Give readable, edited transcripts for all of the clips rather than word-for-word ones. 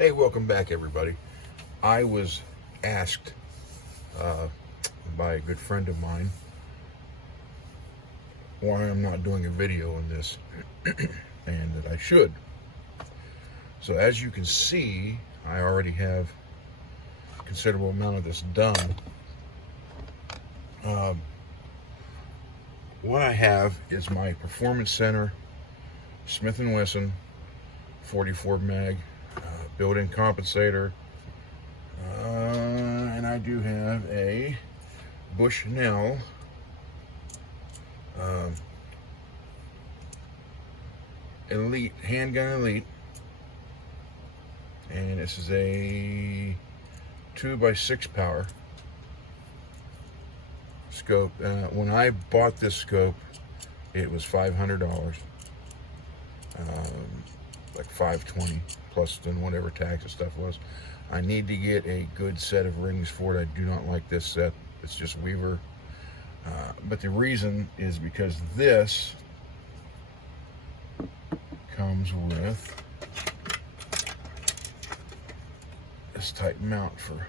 Hey, welcome back, everybody. I was asked by a good friend of mine why I'm not doing a video on this, and that I should. So as you can see, I already have a considerable amount of this done. What I have is my Performance Center Smith & Wesson 44 mag built-in compensator, and I do have a Bushnell Elite handgun Elite, and this is a 2x6 power scope. When I bought this scope, it was $500, like $520 plus then whatever tax and stuff was. I need to get a good set of rings for it. I do not like this set. It's just Weaver. But the reason is because this comes with this type mount for,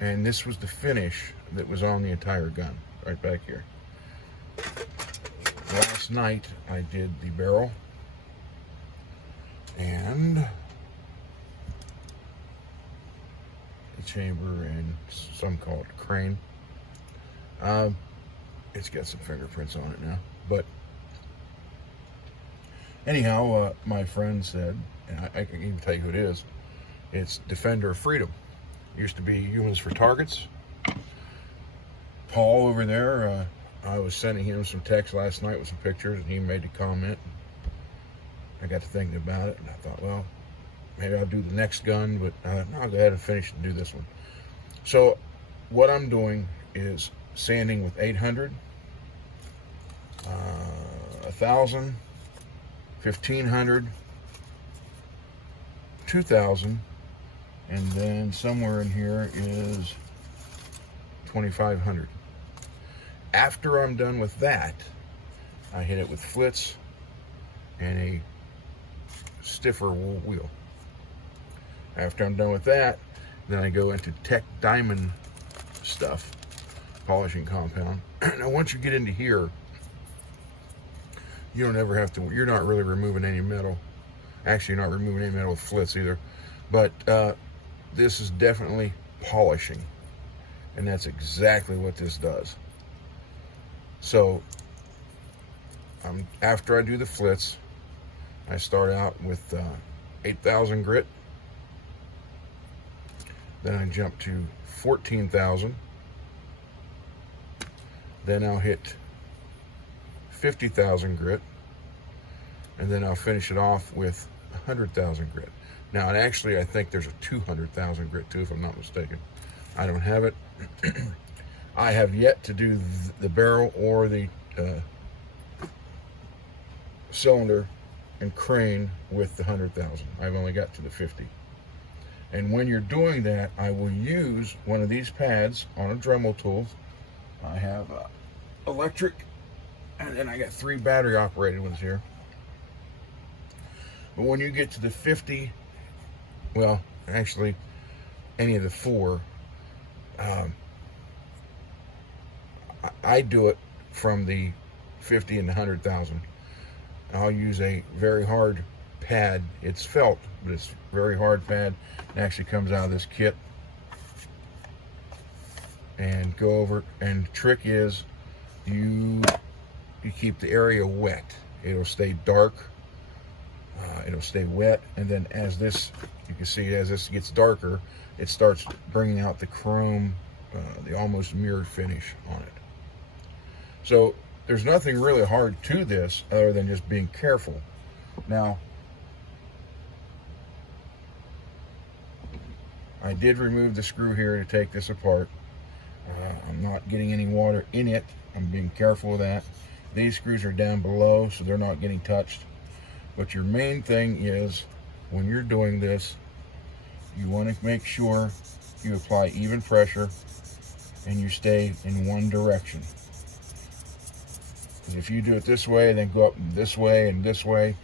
and this was the finish that was on the entire gun right back here. Last night I did the barrel and the chamber, and some call it crane. It's got some fingerprints on it now, but anyhow, my friend said, and I can even tell you who it is. It's Defender of Freedom. Used to be Humans for Targets. Paul over there, I was sending him some text last night with some pictures, and he made a comment. I got to thinking about it, and I thought, well, maybe I'll do the next gun, but no, I'll go ahead and finish and do this one. So what I'm doing is sanding with 800, 1,000, 1,500, 2,000, and then somewhere in here is 2,500. After I'm done with that, I hit it with flits and a stiffer wheel. After I'm done with that, then I go into Tech Diamond stuff, polishing compound. Now once you get into here, you don't ever have to, you're not really removing any metal. Actually, you're not removing any metal with flits either. But this is definitely polishing, and that's exactly what this does. So after I do the flits, I start out with 8,000 grit. Then I jump to 14,000. Then I'll hit 50,000 grit, and then I'll finish it off with 100,000 grit. Now, and actually, I think there's a 200,000 grit too, if I'm not mistaken. I don't have it. I have yet to do the barrel or the cylinder and crane with the 100,000. I've only got to the 50. And when you're doing that, I will use one of these pads on a Dremel tool. I have electric, and then I got 3 battery operated ones here. But when you get to the 50, well, actually, any of the 4, I do it from the 50 and the 100,000. I'll use a very hard pad. It's felt, but it's very hard pad. It actually comes out of this kit. And go over, and the trick is you keep the area wet. It'll stay dark, it'll stay wet, and then as this, you can see as this gets darker, it starts bringing out the chrome, the almost mirror finish on it. So there's nothing really hard to this other than just being careful. Now, I did remove the screw here to take this apart. I'm not getting any water in it. I'm being careful of that. These screws are down below, so they're not getting touched. But your main thing is, when you're doing this, you want to make sure you apply even pressure and you stay in one direction. Because if you do it this way, then go up this way and this way,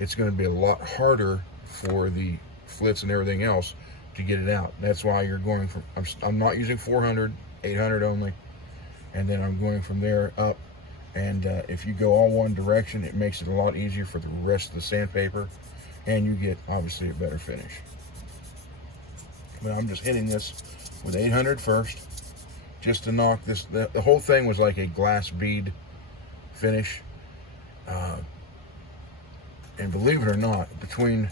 it's going to be a lot harder for the flits and everything else to get it out. That's why you're going from, I'm not using 400, 800 only, and then I'm going from there up. And if you go all one direction, it makes it a lot easier for the rest of the sandpaper, and you get obviously a better finish. But I'm just hitting this with 800 first, just to knock this. The whole thing was like a glass bead finish. And believe it or not, between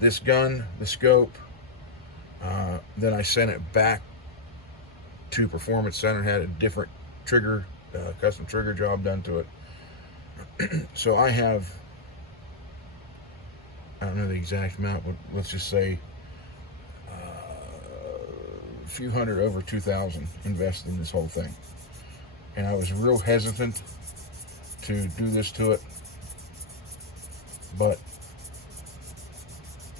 this gun, the scope, then I sent it back to Performance Center, had a different trigger, custom trigger job done to it. So I have, I don't know the exact amount, but let's just say a few hundred, over 2,000 invested in this whole thing. And I was real hesitant to do this to it, but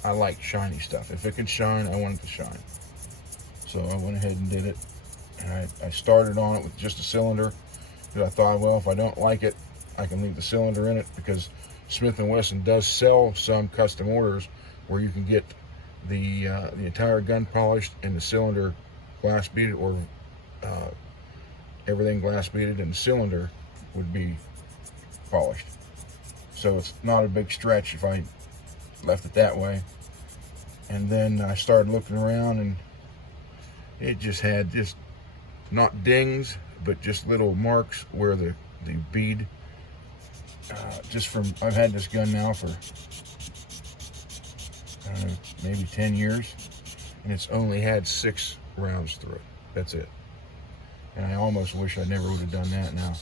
I like shiny stuff. If it can shine, I want it to shine. So I went ahead and did it. And I started on it with just a cylinder, because I thought, well, if I don't like it, I can leave the cylinder in it, because Smith & Wesson does sell some custom orders where you can get the entire gun polished and the cylinder glass beaded, or everything glass beaded and the cylinder would be polished. So it's not a big stretch if I left it that way. And then I started looking around, and it just had just not dings, but just little marks where the bead, just from, I've had this gun now for, I don't know, maybe 10 years, and it's only had 6 rounds through it. That's it. And I almost wish I never would have done that now.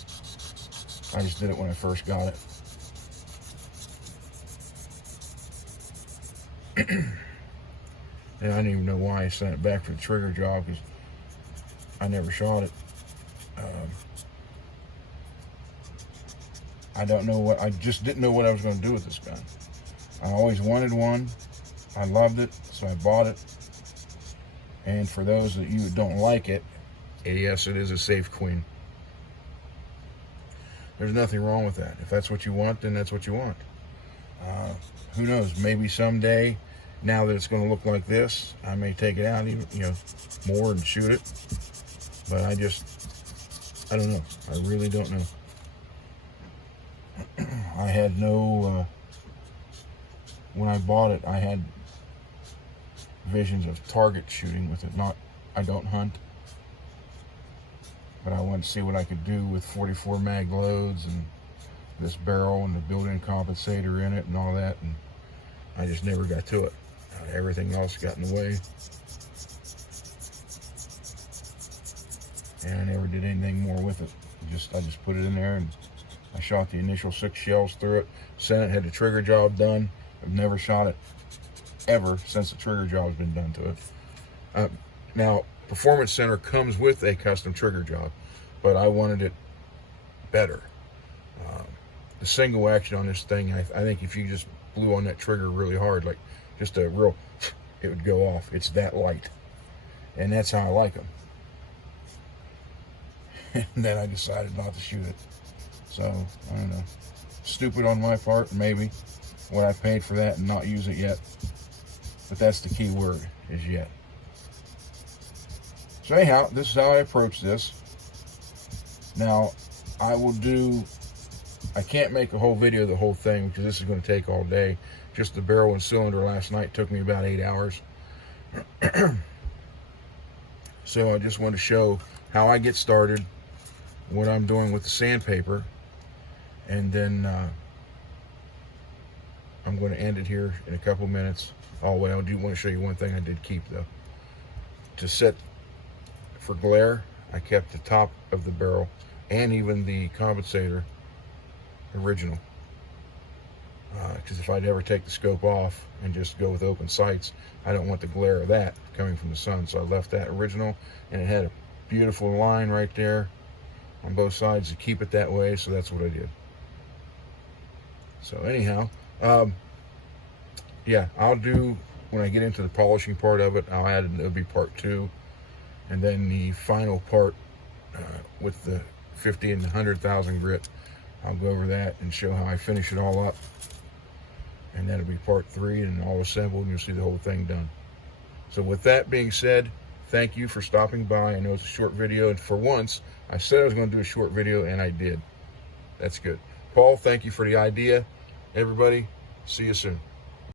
I just did it when I first got it. And I didn't even know why I sent it back for the trigger job, because I never shot it. I don't know what, I just didn't know what I was going to do with this gun. I always wanted one. I loved it, so I bought it. And for those that you don't like it, yes, it is a safe queen. There's nothing wrong with that. If that's what you want, then that's what you want. Who knows? Maybe someday, now that it's going to look like this, I may take it out even, more and shoot it. But I don't know. I really don't know. I had no, when I bought it, I had visions of target shooting with it. I don't hunt, but I wanted to see what I could do with 44 mag loads and this barrel and the built-in compensator in it and all that, and I just never got to it. Everything else got in the way, and I never did anything more with it. I just put it in there, and I shot the initial 6 shells through it, sent it, had the trigger job done. I've never shot it ever since the trigger job's been done to it. Now, Performance Center comes with a custom trigger job, but I wanted it better. The single action on this thing, I think if you just blew on that trigger really hard, like just a real, it would go off. It's that light, and that's how I like them. And then I decided not to shoot it. So, I don't know. Stupid on my part, maybe, what I paid for that and not use it yet. But that's the key word, is yet. So anyhow, this is how I approach this. Now, I can't make a whole video of the whole thing, because this is going to take all day. Just the barrel and cylinder last night took me about 8 hours. So I just want to show how I get started, what I'm doing with the sandpaper, and then I'm going to end it here in a couple minutes. Oh, well, I do want to show you one thing I did keep, though. To set for glare, I kept the top of the barrel and even the compensator original. Because if I'd ever take the scope off and just go with open sights, I don't want the glare of that coming from the sun. So I left that original, and it had a beautiful line right there on both sides to keep it that way, so that's what I did. So anyhow, yeah, I'll do, when I get into the polishing part of it, I'll add, it'll be part 2, and then the final part with the 50 and 100,000 grit, I'll go over that and show how I finish it all up. and that'll be part 3, and all assembled, and you'll see the whole thing done. So with that being said, thank you for stopping by. I know it's a short video, and for once, I said I was going to do a short video, and I did. That's good. Paul, thank you for the idea. Everybody, see you soon.